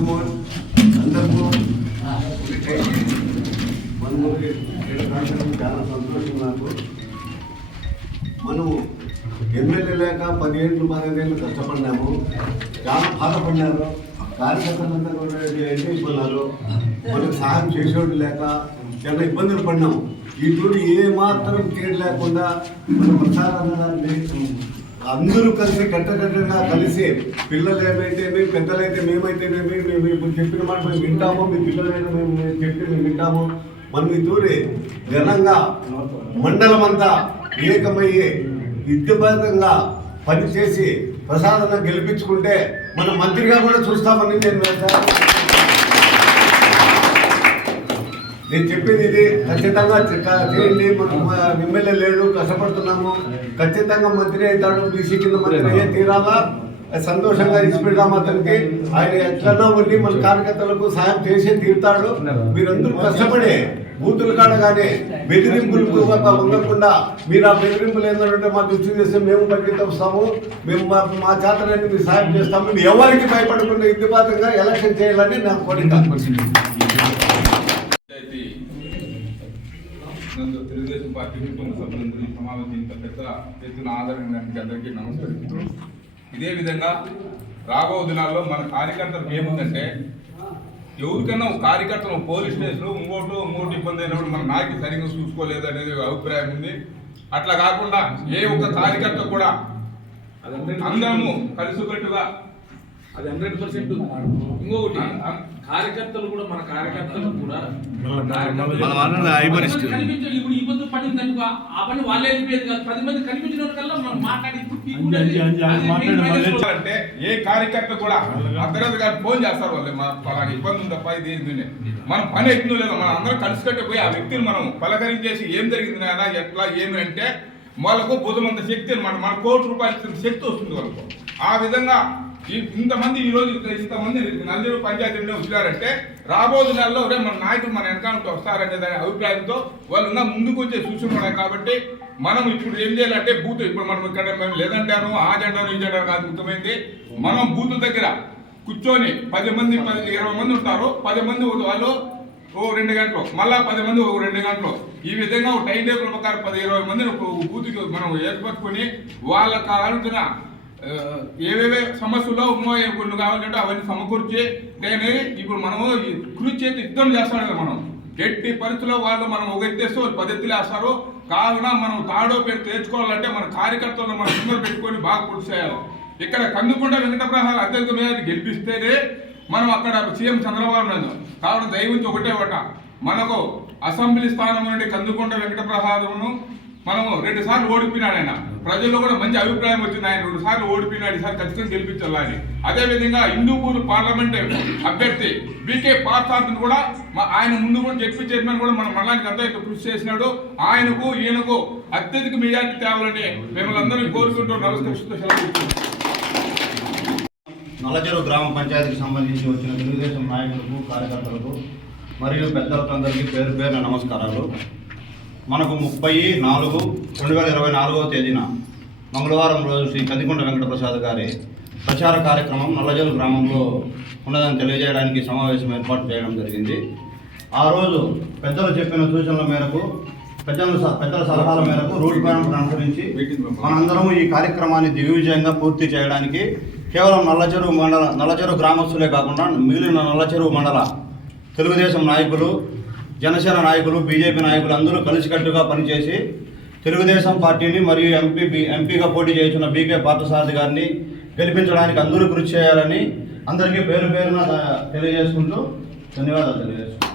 సంతోషము అందరము మనము చాలా సంతోషం నాకు. మనము ఎమ్మెల్యే లేక పదిహేను పదిహేను కష్టపడినాము. చాలా బాధపడినారు. కార్యకర్తలంతా కూడా ఎండిపోయినారు మనకు సహాయం చేసేవాడు లేక చాలా ఇబ్బందులు పడినాము. ఈ ఏమాత్రం ఏ మాత్రం కేర్ లేకుండా మన ప్రసాద్ అందరూ కలిసి కట్టకట్టగా కలిసి పిల్లలు ఏమైతేమి పెద్దలైతే మేమైతేనేమి మేము ఇప్పుడు చెప్పిన మాట మేము వింటాము మీ పిల్లలైనా మేము చెప్పి మేము వింటాము. మనం ఈ తూరి ఘనంగా మండలం అంతా ఏకమయ్యి విద్యుపరంగా పనిచేసి ప్రసాదంగా గెలిపించుకుంటే మనం మంత్రిగా కూడా చూస్తామని నేను నేను చెప్పేది ఇది. ఖచ్చితంగా చేయండి. మనం ఎమ్మెల్యే లేడు. కష్టపడుతున్నాము. ఖచ్చితంగా మంత్రి అవుతాడు. బీసీ కింద మంత్రి అయ్యే తీరాలా? సంతోషంగా ఇచ్చిపెడదాం అతనికి ఆయన ఎట్లన్నా ఉండి మన కార్యకర్తలకు సాయం చేసే తీరుతాడు. మీరందరూ కష్టపడే బూతులు కాడ కానీ బెదిరింపులు ఉండకుండా మీరు ఆ బెదిరింపులు ఏంటంటే మా దృష్టి చేస్తే మేము బయటికి వస్తాము మేము మా మా చేతనని మీరు సాయం చేస్తాము. ఎవరికి భయపడకుండా ఇంటిపాతంగా ఎలక్షన్ చేయాలని నాకు కోరిక. నందు తెలుగుదేశం పార్టీ కుటుంబ సభ్యులందరూ ఈ సమావేశం ఇంత పెద్ద ఎత్తున ఆదరణ అందరికీ నమస్కరిస్తూ ఇదే విధంగా రాబో దినాల్లో మన కార్యకర్తలకు ఏముందంటే ఎవరికైనా ఒక కార్యకర్తను పోలీస్ స్టేషన్ ఇంకోటి ఇంకోటి ఇబ్బంది అయినప్పుడు మన నాయకులు సరిగ్గా చూసుకోలేదు అనేది అభిప్రాయం ఉంది. అట్లా కాకుండా ఏ ఒక్క కార్యకర్త కూడా అందరము కలిసికట్టుగా అది హండ్రెడ్ పర్సెంట్ ఇంకొకటి కార్యకర్తలు కూడా మన కార్యకర్తలు కూడా ఇప్పుడు ఈ పొద్దు పడింది అనుకో ఆ పని వాళ్ళే వెళ్ళిపోయేది కాదు. పది మంది కనిపించిన కల్లా మనం మాట్లాడి అంటే ఏ కార్యకర్త కూడా అర్ధరాత్రి గారు ఫోన్ చేస్తారు వాళ్ళు మా పలానా ఇబ్బంది ఉందప్ప ఇది అని. మనం పని ఎక్కిందో లేదో మనం అందరం కలిసి పోయి ఆ వ్యక్తిని మనం పలకరించేసి ఏం జరిగింది నాయన ఎట్లా ఏమి అంటే వాళ్ళకు బుధమంత శక్తి అనమాట మన కోటి రూపాయల శక్తి వస్తుంది వాళ్ళకు. ఆ విధంగా ఇంతమంది ఈ రోజు ఇంతమంది నల్లూరు పంచాయతీలో వచ్చినారంటే రాబోదు నెలలో రే మన నాయకులు మన వెనకాలకి వస్తారనే దాని అభిప్రాయంతో వాళ్ళు ముందుకు వచ్చే చూసుకున్నాం కాబట్టి మనం ఇప్పుడు ఏం చేయాలంటే బూత్ ఇప్పుడు మనం ఇక్కడ మేము లేదంటాను ఆ జెండాను ఈ జెండాను కాదు ముఖ్యమైనది మనం బూత్ దగ్గర కూర్చొని పది మంది పది ఇరవై మంది ఉంటారు పది మంది వాళ్ళు ఓ రెండు గంటలు మళ్ళా పది మంది ఓ రెండు గంటలు. ఈ విధంగా ఒక టైం టేబుల్ ప్రకారం పది ఇరవై మందిని ఒక బూత్కి మనం ఏర్పరచుకొని వాళ్ళ కావాల్సిన ఏవేవే సమస్యలు ఉన్నాయో కొన్ని కావాలంటే అవన్నీ సమకూర్చి కానీ ఇప్పుడు మనము కృషి చేతి యుద్ధం చేస్తాం కదా మనం. ఎట్టి పరిస్థితుల్లో వాళ్ళు మనం ఒక ఎత్తేస్తే వాళ్ళు పది ఎత్తులు వేస్తారు. కావున మనం తాడో పేరు తెచ్చుకోవాలంటే మన కార్యకర్తలను మనం ముందర పెట్టుకొని బాగా పూర్తి చేయాలి. ఇక్కడ కందుకుంట వెంకటప్రసాద్ అత్యధిక మేరకు గెలిపిస్తేనే మనం అక్కడ సీఎం చంద్రబాబు నాయుడు. కావున దయవుంచి ఒకటే ఒకట మనకు అసెంబ్లీ స్థానం నుండి కందుకుంట వెంకటప్రసాదమును మనము రెండు సార్లు ఓడిపోయినాడు ఆయన. ప్రజల్లో కూడా మంచి అభిప్రాయం వచ్చింది ఆయన. రెండు సార్లు ఓడిపోయినాడు ఈసారి ఖచ్చితంగా గెలిపించాలని అదే విధంగా హిందూపూర్ పార్లమెంట్ అభ్యర్థి బీకే పార్థార్థ్ కూడా ఆయన ముందు కూడా జడ్పీ చైర్మన్ కూడా మన మండలానికి అంతా ఇంత కృషి చేసినాడు. ఆయనకు ఈయనకు అత్యధిక మెజార్టీ తేవాలని మిమ్మల్ని అందరూ కోరుకుంటూ నమస్కరిస్తూ సెలవు నల్లచెరువు గ్రామ పంచాయతీకి సంబంధించి వచ్చిన తెలుగుదేశం నాయకులకు కార్యకర్తలకు మరియు పెద్దలకు అందరికీ పేరు పేరున నమస్కారాలు. మనకు ముప్పై నాలుగు రెండు వేల ఇరవై నాలుగవ తేదీన మంగళవారం రోజు శ్రీ కందికొండ వెంకటప్రసాద్ గారి ప్రచార కార్యక్రమం నల్లజలు గ్రామంలో ఉన్నదని తెలియజేయడానికి సమావేశం ఏర్పాటు చేయడం జరిగింది. ఆ రోజు పెద్దలు చెప్పిన సూచనల మేరకు పెద్దల పెద్దల సలహాల మేరకు రూల్ మ్యాప్ అనుసరించి మనందరం ఈ కార్యక్రమాన్ని దిగ్విజయంగా పూర్తి చేయడానికి కేవలం నల్లచెరువు మండల నల్లచెరువు గ్రామస్తులే కాకుండా మిగిలిన నల్లచెరువు మండల తెలుగుదేశం నాయకులు జనసేన నాయకులు బీజేపీ నాయకులు అందరూ కలిసికట్టుగా పనిచేసి తెలుగుదేశం పార్టీని మరియు ఎంపీ ఎంపీగా పోటీ చేస్తున్న బీకే పార్థసారథి గారిని గెలిపించడానికి అందరూ కృషి చేయాలని అందరికీ పేరు పేరున తెలియజేసుకుంటూ ధన్యవాదాలు తెలియజేస్తున్నాను